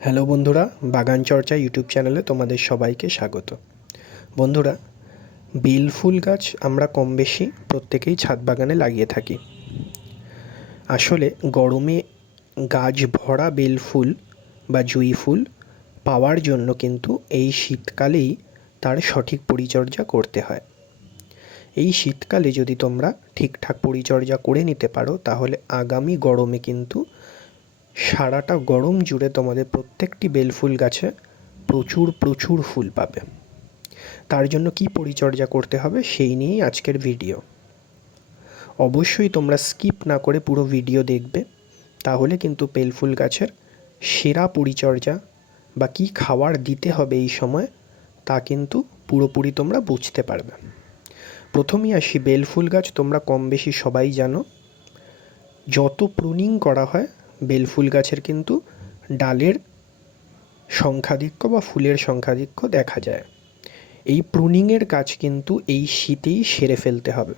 Hello বন্ধুরা, বাগান চর্চা ইউটিউব চ্যানেলে তোমাদের সবাইকে স্বাগত। বন্ধুরা, বেল ফুল গাছ আমরা কম বেশি প্রত্যেকেই ছাদ বাগানে লাগিয়ে থাকি। আসলে গরমে গাছ ভরা বেল ফুল বা জুঁই ফুল পাওয়ার জন্য কিন্তু এই শীতকালেই তার সঠিক পরিচর্যা করতে হয়। এই শীতকালে যদি তোমরা ঠিকঠাক পরিচর্যা করে নিতে পারো, তাহলে আগামী গরমে কিন্তু সারাটা গরম জুড়ে তোমাদের প্রত্যেকটি বেলফুল গাছে প্রচুর প্রচুর ফুল পাবে। তার জন্য কি পরিচর্যা করতে হবে সেই নিয়েই আজকের ভিডিও। অবশ্যই তোমরা স্কিপ না করে পুরো ভিডিও দেখবে, তাহলে কিন্তু বেলফুল গাছের সেরা পরিচর্যা বা কী খাবার দিতে হবে এই সময় তা কিন্তু পুরোপুরি তোমরা বুঝতে পারবে। প্রথমেই আসি, বেলফুল গাছ তোমরা কম বেশি সবাই জানো, যত প্রুনিং করা হয় বেলফুল গাছের কিন্তু ডালের সংখ্যাধিক্য বা ফুলের সংখ্যাধিক্য দেখা যায়। এই প্রুনিংয়ের কাজ কিন্তু এই শীতেই সেরে ফেলতে হবে।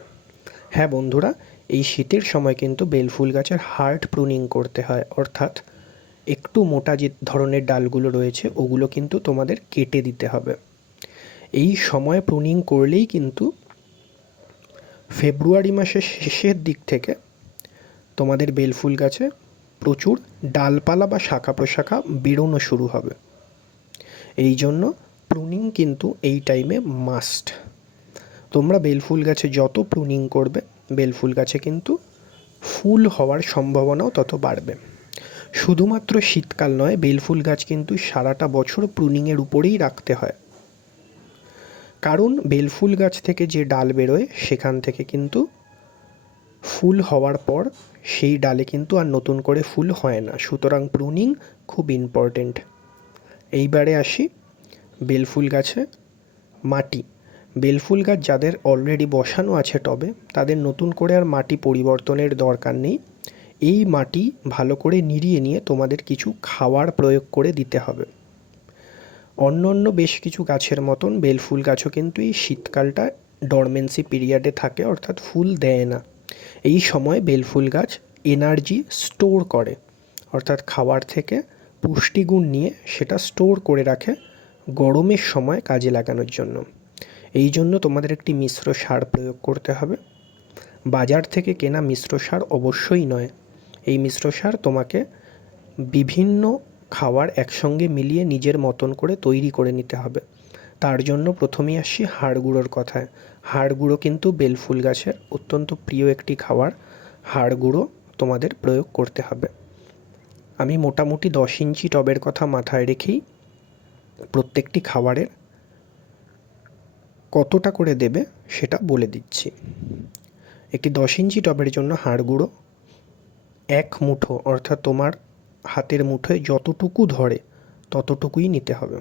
হ্যাঁ বন্ধুরা, এই শীতের সময় কিন্তু বেলফুল গাছের হার্ড প্রুনিং করতে হয়, অর্থাৎ একটু মোটা যে ধরনের ডালগুলো রয়েছে ওগুলো কিন্তু তোমাদের কেটে দিতে হবে। এই সময় প্রুনিং করলেই কিন্তু ফেব্রুয়ারি মাসের শেষের দিক থেকে তোমাদের বেলফুল গাছে প্রচুর ডালপালা বা শাখা প্রশাখা বেরোনো শুরু হবে। এই জন্য প্রুনিং কিন্তু এই টাইমে মাস্ট। তোমরা বেলফুল গাছে যত প্রুনিং করবে, বেলফুল গাছে কিন্তু ফুল হওয়ার সম্ভাবনাও তত বাড়বে। শুধুমাত্র শীতকাল নয়, বেলফুল গাছ কিন্তু সারাটা বছর প্রুনিংয়ের উপরেই রাখতে হয়। কারণ বেলফুল গাছ থেকে যে ডাল বেরোয় সেখান থেকে কিন্তু ফুল হওয়ার পর সেই ডালে কিন্তু আর নতুন করে ফুল হয় না, সুতরাং প্রুনিং খুব ইম্পর্টেন্ট। এইবারে আসি বেলফুল গাছে মাটি। বেলফুল গাছ যাদের অলরেডি বসানো আছে টবে, তাদের নতুন করে আর মাটি পরিবর্তনের দরকার নেই। এই মাটি ভালো করে নিড়িয়ে নিয়ে তোমাদের কিছু খাবার প্রয়োগ করে দিতে হবে। অন্য বেশ কিছু গাছের মতন বেলফুল গাছও কিন্তু এই শীতকালটা ডরমেন্সি পিরিয়ডে থাকে, অর্থাৎ ফুল দেয় না। এই সময় বেলফুল গাছ এনার্জি স্টোর করে, অর্থাৎ খাবার থেকে পুষ্টিগুণ নিয়ে সেটা স্টোর করে রাখে গরমের সময় কাজে লাগানোর জন্য। এই জন্য তোমাদের একটি মিশ্র সার প্রয়োগ করতে হবে। বাজার থেকে কেনা মিশ্র সার অবশ্যই নয়। এই মিশ্র সার তোমাকে বিভিন্ন খাবার একসঙ্গে মিলিয়ে নিজের মতন করে তৈরি করে নিতে হবে। তার জন্য প্রথমেই আসি হাড় গুঁড়োর কথায়। হাড় গুঁড়ো কিন্তু বেলফুল গাছের অত্যন্ত প্রিয় একটি খাবার। হাড় গুঁড়ো তোমাদের প্রয়োগ করতে হবে। আমি মোটামুটি 10 ইঞ্চি টবের কথা মাথায় রেখেই প্রত্যেকটি খাবারের কতটা করে দেবে সেটা বলে দিচ্ছি। একটি 10 ইঞ্চি টবের জন্য হাড় গুঁড়ো 1 মুঠো, অর্থাৎ তোমার হাতের মুঠোয় যতটুকু ধরে ততটুকুই নিতে হবে,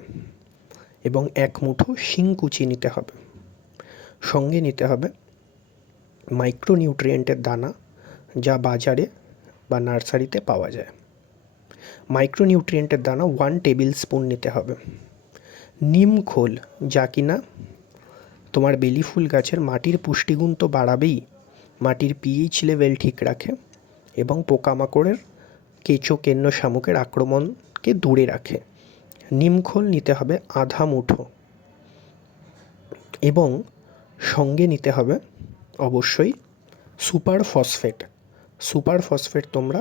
এবং 1 মুঠো শিংকুচি নিতে হবে। সঙ্গে নিতে হবে মাইক্রোনিউট্রিয়েন্টের দানা, যা বাজারে বা নার্সারিতে পাওয়া যায়। মাইক্রোনিউট্রিয়েন্টের দানা 1 টেবিল স্পুন নিতে হবে। নিম খোল, যা কিনা তোমার বেলি ফুল গাছের মাটির পুষ্টিগুণ তো বাড়াবেই, মাটির পিএইচ লেভেল ঠিক রাখে এবং পোকামাকড়ের কেঁচো কেন্ন শামুকের আক্রমণকে দূরে রাখে। নিমখোল নিতে হবে আধা মুঠো, এবং সঙ্গে নিতে হবে অবশ্যই সুপার ফসফেট। সুপার ফসফেট তোমরা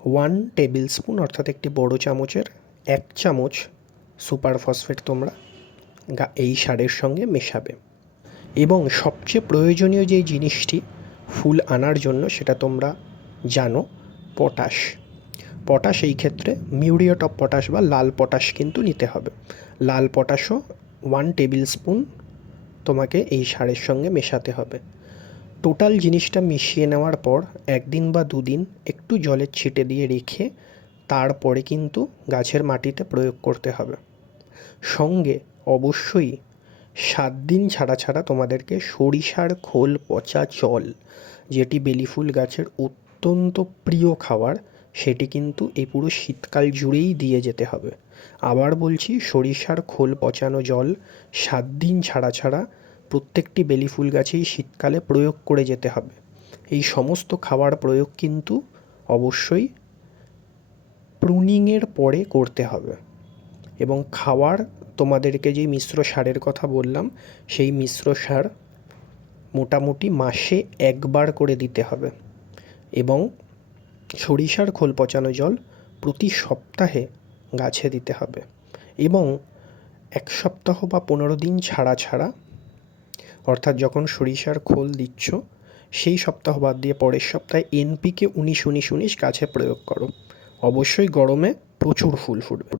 1 টেবিল স্পুন, অর্থাৎ একটি বড় চামচের 1 চামচ সুপার ফসফেট তোমরা এই সারের সঙ্গে মেশাবে। এবং সবচেয়ে প্রয়োজনীয় যে জিনিসটি ফুল আনার জন্য, সেটা তোমরা জানো, পটাশ। পটাশ এই ক্ষেত্রে মিউরিয়েট অফ পটাশ বা লাল পটাশ কিন্তু নিতে হবে। লাল পটাশও 1 টেবিল স্পুন তোমাকে এই সারের সঙ্গে মেশাতে হবে। টোটাল জিনিসটা মিশিয়ে নেওয়ার পর 1 দিন বা 2 দিন একটু জলের ছিটে দিয়ে রেখে তারপরে কিন্তু গাছের মাটিতে প্রয়োগ করতে হবে। সঙ্গে অবশ্যই 7 দিন ছাড়া ছাড়া তোমাদেরকে সরিষার খোল পচা জল, যেটি বেলি ফুল গাছের অত্যন্ত প্রিয় খাবার, সেটি কিন্তু এই পুরো শীতকাল জুড়েই দিয়ে যেতে হবে। আবার বলছি, সরিষার খোল পচানো জল 7 দিন ছাড়া ছাড়া প্রত্যেকটি বেলি ফুল গাছেই শীতকালে প্রয়োগ করে যেতে হবে। এই সমস্ত খাবার প্রয়োগ কিন্তু অবশ্যই প্রুনিংয়ের পরে করতে হবে। এবং খাওয়ার তোমাদেরকে যে মিশ্র সারের কথা বললাম সেই মিশ্র সার মোটামুটি মাসে একবার করে দিতে হবে। এবং সরিষার খোল পচানো জল প্রতি সপ্তাহে গাছে দিতে হবে। এবং 1 সপ্তাহ বা 15 দিন ছাড়া ছাড়া, অর্থাৎ যখন সরিষার খোল দিচ্ছ সেই সপ্তাহ বাদ দিয়ে পরের সপ্তাহে NPK 19-19-19 গাছে প্রয়োগ করো। অবশ্যই গরমে প্রচুর ফুল ফুটবে।